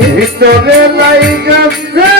ভিতরে লাই গেছে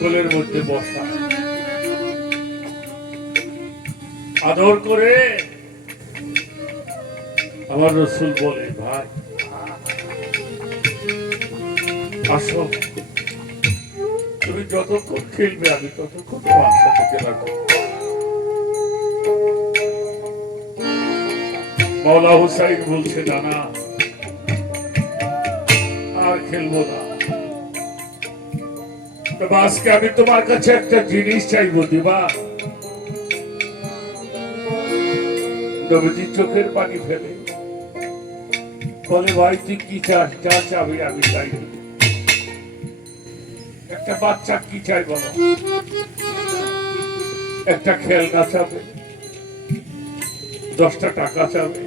কোলের মধ্যে বসা আদর করে আমার রসুল বলে, ভাই আসো, তুমি যতক্ষণ খেলবে আমি ততক্ষণ তোমার সাথে খেলা করব। মাওলা হুসাইন বলছে, না আর খেলবো না, আজকে আমি তোমার কাছে একটা জিনিস চাইবো, দিবা? নবীজি চোখের পানি ফেলে বলে, ভাই তুই কি চাস? যা চাবি আমি চাই। একটা বাচ্চা কি চাই বলো? একটা খেলনা চাবে, 10টা টাকা চাবে।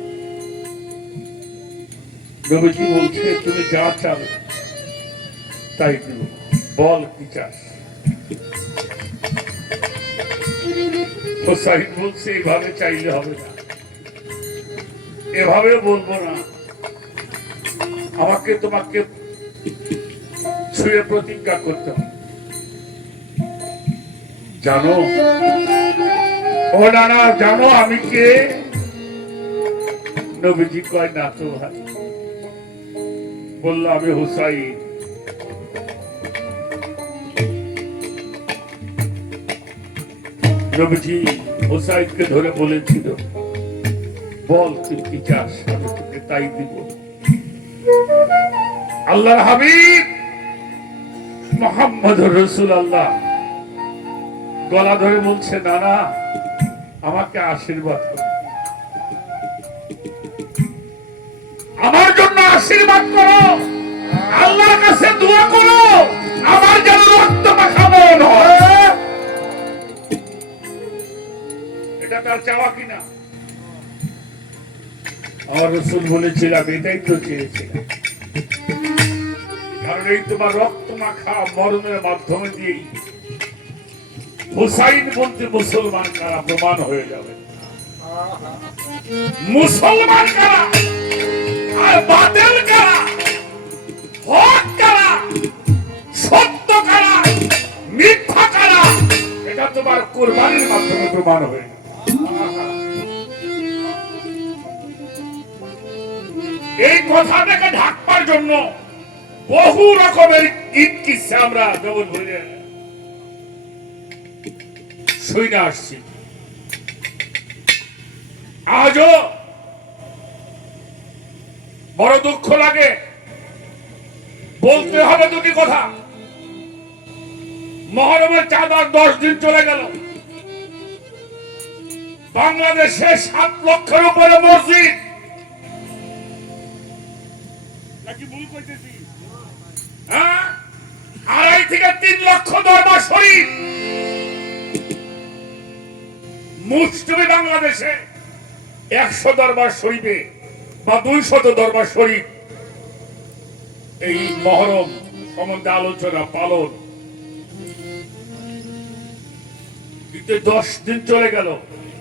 নবীজি বলছে, তুমি যা চাবে তাই দিব, বল কি চাস? হোসাইন বলছে, এভাবে চাইলে হবে না, এভাবে বলবো না, আমাকে তোমাকে ছুঁয়ে প্রতিজ্ঞা করতে হবে। জানো ও নানা, জানো আমি কে? নবীজি কয়, না তো ভাই। বললো, আমি হুসাইন। নবীজি হুসাইনকে ধরে বলেছিল, বল তুই কি চাস, আমি তোকে তাই দিব। আল্লাহর হাবিব মুহাম্মদুর রাসূলুল্লাহ গলা ধরে বলছে, না আমাকে আশীর্বাদ করো, আমার জন্য আশীর্বাদ করো, আল্লাহর কাছে দোয়া করো, আমার যেন রক্ত মাখানো হয়। এটা তার চাওয়া কিনা? আমার রাসূল বলেছিলাম, এটাই তো চেয়েছিলাম, কারণ এই তোমার রক্ত মাখা মরণের মাধ্যমে দিয়েই হুসাইন বলতে মুসলমান কারা প্রমাণ হয়ে যাবে। মুসলমান কারা আর বাতিল কারা, হক কারা, সত্য কারা, মিথ্যা কারা, এটা তোমার কুরবানির মাধ্যমে প্রমাণ হয়ে যাবে। এই কথাটাকে ঢাকবার জন্য বহু রকমের ঈদ কিসসা আমরা জগৎ ভরে শুনে আসছি। আজও বড় দুঃখ লাগে, বলতে হবে দুটি কথা। মহরমের চাঁদ আর 10 দিন চলে গেল, বাংলাদেশে 7 লক্ষের উপরে মসজিদ, নাকি ভুল কইতেছি? 2.5 থেকে 3 লক্ষ দরবার শরীফ। মুসলিম বাংলাদেশে 100 দরবার শরীফে বা 200 দরবার শরীফ এই মহরম সম্বন্ধে আলোচনা পালন কিন্তু 10 দিন চলে গেল,